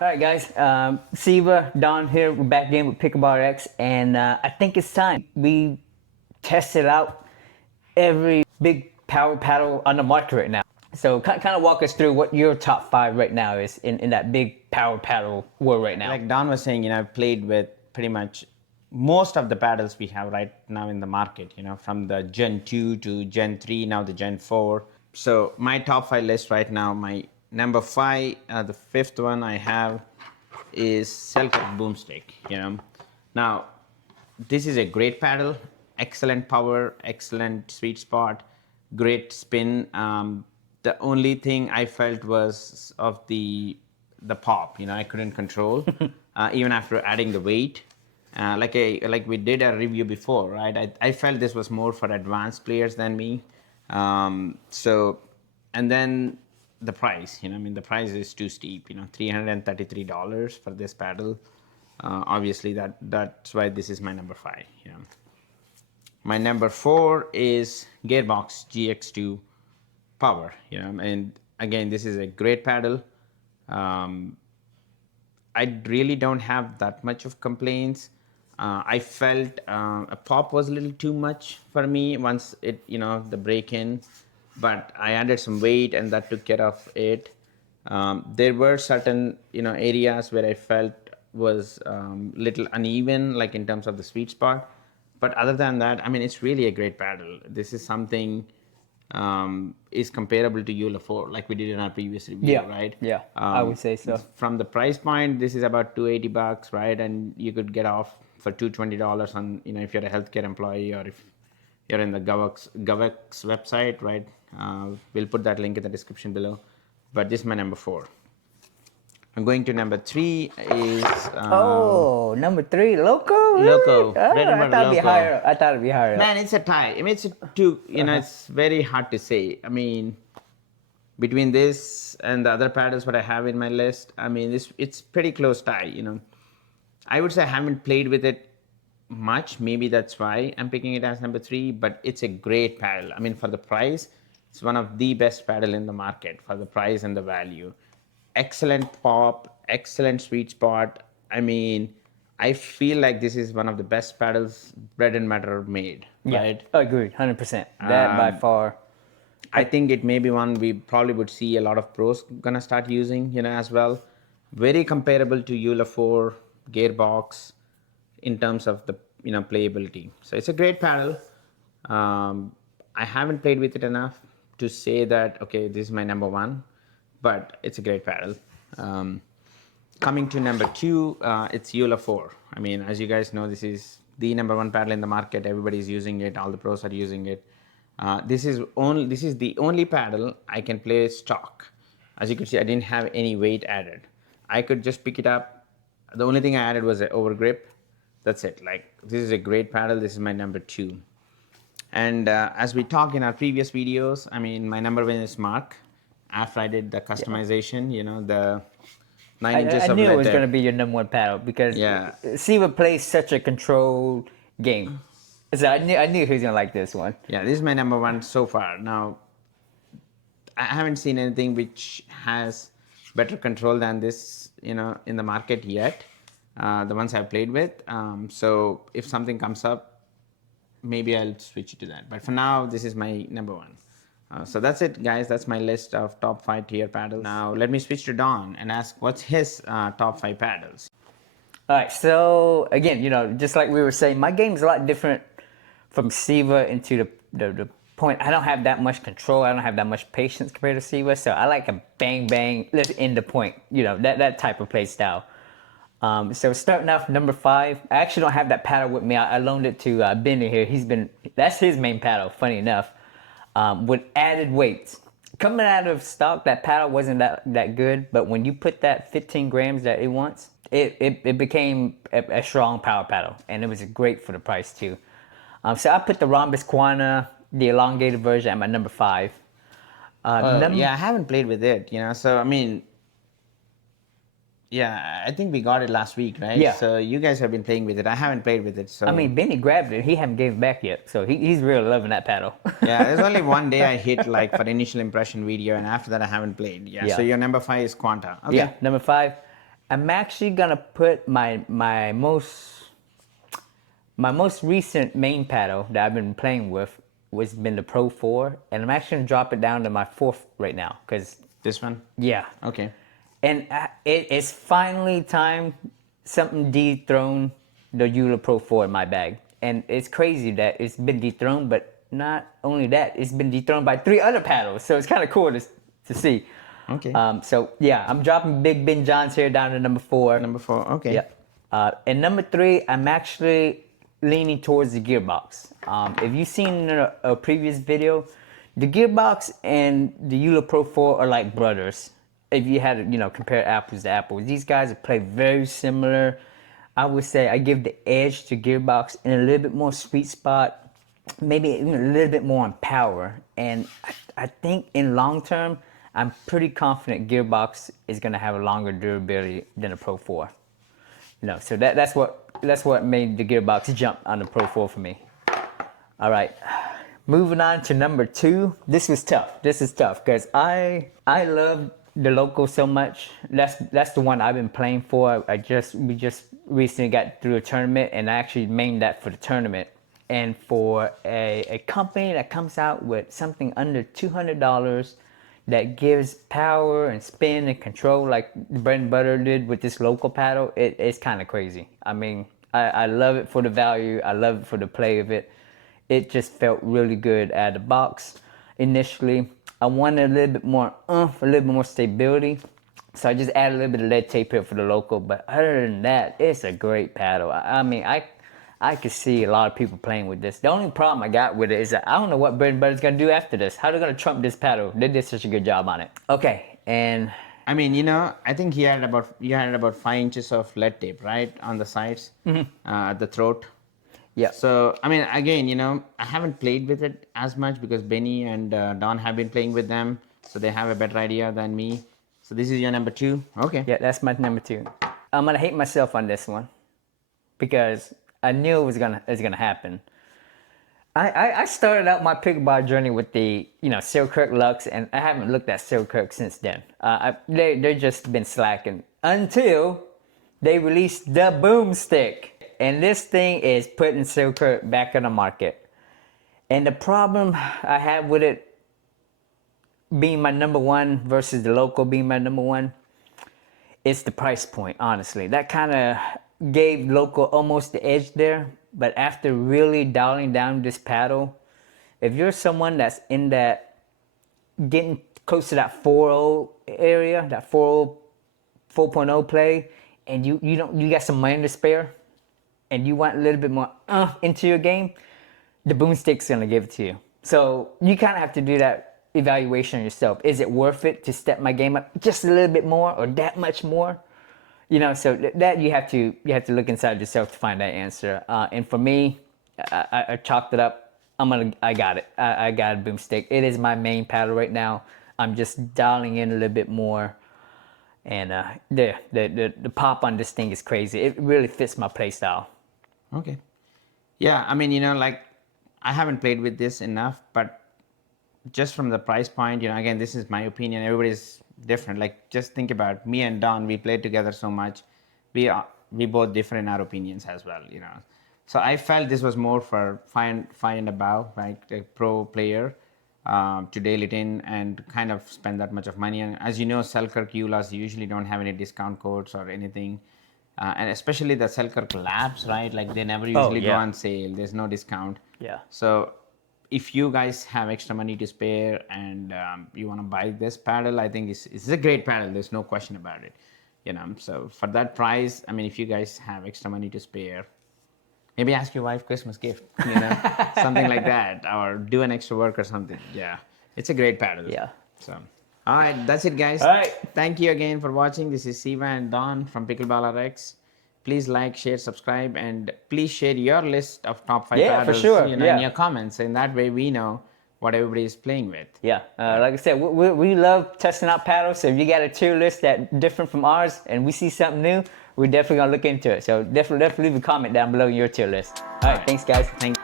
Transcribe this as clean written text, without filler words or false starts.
All right, guys. Siva, Don here. We're back again with Pickleball Rx, and I think it's time we tested out every big power paddle on the market right now. So, kind of walk us through what your top five right now is in that big power paddle world right now. Like Don was saying, I've played with pretty much most of the paddles we have right now in the market, from the Gen 2 to Gen 3, now the Gen 4. So my top five list right now, my number five, the fifth one I have is Selkirk Boomstick. Now, this is a great paddle, excellent power, excellent sweet spot, great spin. The only thing I felt was of the pop. I couldn't control, even after adding the weight. Like we did a review before, right? I felt this was more for advanced players than me. And then the price. The price is too steep. $333 for this paddle. Obviously, that's why this is my number five. My number four is Gearbox GX2 Power. And again, this is a great paddle. I really don't have that much of complaints. I felt a pop was a little too much for me once it, the break-in, but I added some weight and that took care of it. There were certain, areas where I felt was little uneven, like in terms of the sweet spot. But other than that, it's really a great paddle. This is something is comparable to EULA 4, like we did in our previous review, right? Yeah, I would say so. From the price point, this is about $280, right? And you could get off for $220 on, if you're a healthcare employee or if you're in the Gearbox website, right? We'll put that link in the description below. But this is my number four. I'm going to number three is... number three, Loco? Really? Loco. I thought it'd be higher. Man, it's a tie. It's a two, it's very hard to say. Between this and the other paddles what I have in my list, it's pretty close tie, I would say I haven't played with it much. Maybe that's why I'm picking it as number three, but it's a great paddle. For the price, it's one of the best paddle in the market for the price and the value. Excellent pop, excellent sweet spot. I feel like this is one of the best paddles bread and butter made, right? Agreed, 100%. That by far. I think it may be one we probably would see a lot of pros gonna start using, as well. Very comparable to EULA 4, Gearbox, in terms of the, playability. So it's a great paddle. I haven't played with it enough to say that, okay, this is my number one, but it's a great paddle. Coming to number two, it's EULA 4. As you guys know, this is the number one paddle in the market. Everybody's using it. All the pros are using it. This is the only paddle I can play stock. As you can see, I didn't have any weight added. I could just pick it up. The only thing I added was an over grip. That's it. This is a great paddle. This is my number two. And as we talked in our previous videos, my number one is Mark. After I did the customization, the 9 inches of I knew leather. it was going to be your number one paddle because Siva plays such a controlled game. So I knew he was going to like this one. Yeah, this is my number one so far. Now, I haven't seen anything which has better control than this, in the market yet. The ones I've played with. So if something comes up, maybe I'll switch to that. But for now, this is my number one. So that's it, guys. That's my list of top 5 tier paddles. Now, let me switch to Don and ask what's his top 5 paddles. All right. So again, just like we were saying, my game's a lot different from Siva into the point. I don't have that much control. I don't have that much patience compared to Siva. So I like a bang bang. Let's end the point. That type of play style. So starting off number 5, I actually don't have that paddle with me. I loaned it to Benny here. That's his main paddle. Funny enough. With added weights. Coming out of stock, that paddle wasn't that good, but when you put that 15 grams that it wants, it became a strong power paddle, and it was great for the price too. So I put the Ronbus Quana, the elongated version, at my number 5. Yeah, I haven't played with it, so yeah, I think we got it last week, right? Yeah. So you guys have been playing with it. I haven't played with it, so... Benny grabbed it. He hasn't gave it back yet, so he's really loving that paddle. Yeah, there's only one day I hit, for initial impression video, and after that I haven't played. Yeah. So your number 5 is Quanta. Okay. Yeah, number 5. I'm actually gonna put my most recent main paddle that I've been playing with was been the Pro 4, and I'm actually gonna drop it down to my fourth right now, cause This one? yeah, Okay. and it's finally time something dethroned the Eula Pro 4 in my bag, and it's crazy that it's been dethroned, but not only that, it's been dethroned by 3 other paddles, so it's kind of cool to see. Okay. So yeah, I'm dropping Big Ben Johns here down to number 4. Number 4. Okay. Yeah. And number 3, I'm actually leaning towards the Gearbox. If you've seen a previous video, the Gearbox and the Eula Pro 4 are like brothers. If you had to, compare apples to apples, these guys play very similar. I would say I give the edge to Gearbox in a little bit more sweet spot, maybe even a little bit more on power. And I think in long term, I'm pretty confident Gearbox is going to have a longer durability than a Pro 4. So that's what made the Gearbox jump on the Pro 4 for me. All right, moving on to number 2. This was tough. This is tough because I love the local so much. That's the one I've been playing for. We just recently got through a tournament, and I actually mained that for the tournament. And for a company that comes out with something under $200 that gives power and spin and control like Bread and Butter did with this local paddle, it's kind of crazy. I mean, I love it for the value. I love it for the play of it. It just felt really good out of the box initially. I wanted a little bit more a little bit more stability. So I just added a little bit of lead tape here for the local. But other than that, it's a great paddle. I mean, I could see a lot of people playing with this. The only problem I got with it is that I don't know what Bread and Butter's gonna do after this. How they're gonna trump this paddle? They did such a good job on it. Okay, and I mean, I think you had about 5 inches of lead tape, right, on the sides, at the throat. yeah. So I mean, again, I haven't played with it as much because Benny and Don have been playing with them, so they have a better idea than me. So this is your number 2. Okay. Yeah, that's my number 2. I'm gonna hate myself on this one because I knew it was gonna happen. I started out my pickleball journey with the Selkirk Lux, and I haven't looked at Selkirk since then. They've just been slacking until they released the Boomstick, and this thing is putting Selkirk back on the market. And the problem I have with it being my number 1 versus the local being my number 1, it's the price point. Honestly, that kind of gave local almost the edge there. But after really dialing down this paddle, if you're someone that's in that getting close to that 4.0 area, that 4.0 play, and you got some money to spare, and you want a little bit more into your game, the Boomstick's gonna give it to you. So you kind of have to do that evaluation yourself. Is it worth it to step my game up just a little bit more or that much more? So that you have to look inside yourself to find that answer. And for me, I chalked it up. I got it. I got a Boomstick. It is my main paddle right now. I'm just dialing in a little bit more, and the pop on this thing is crazy. It really fits my play style. Okay. Yeah, I mean, like I haven't played with this enough, but just from the price point, again, this is my opinion. Everybody's different. Like, just think about me and Don. We played together so much. We both differ in our opinions as well. So I felt this was more for five and above, right? A pro player to dial it in and kind of spend that much of money. And as you know, Selkirk Eulas usually don't have any discount codes or anything. And especially the Selkirk Labs, right? Like they never usually go on sale. There's no discount. Yeah. So if you guys have extra money to spare and you want to buy this paddle, I think it's a great paddle. There's no question about it. So for that price, I mean, if you guys have extra money to spare, maybe ask your wife Christmas gift, something like that, or do an extra work or something. Yeah, it's a great paddle. Yeah. So, all right, that's it, guys. All right. Thank you again for watching. This is Siva and Don from Pickleball Rx. Please like, share, subscribe, and please share your list of top 5 paddles. For sure. In your comments. In that way, we know what everybody is playing with. Yeah, like I said, we love testing out paddles. So if you got a tier list that's different from ours, and we see something new, we're definitely gonna look into it. So definitely leave a comment down below your tier list. All right, thanks guys. Thank you.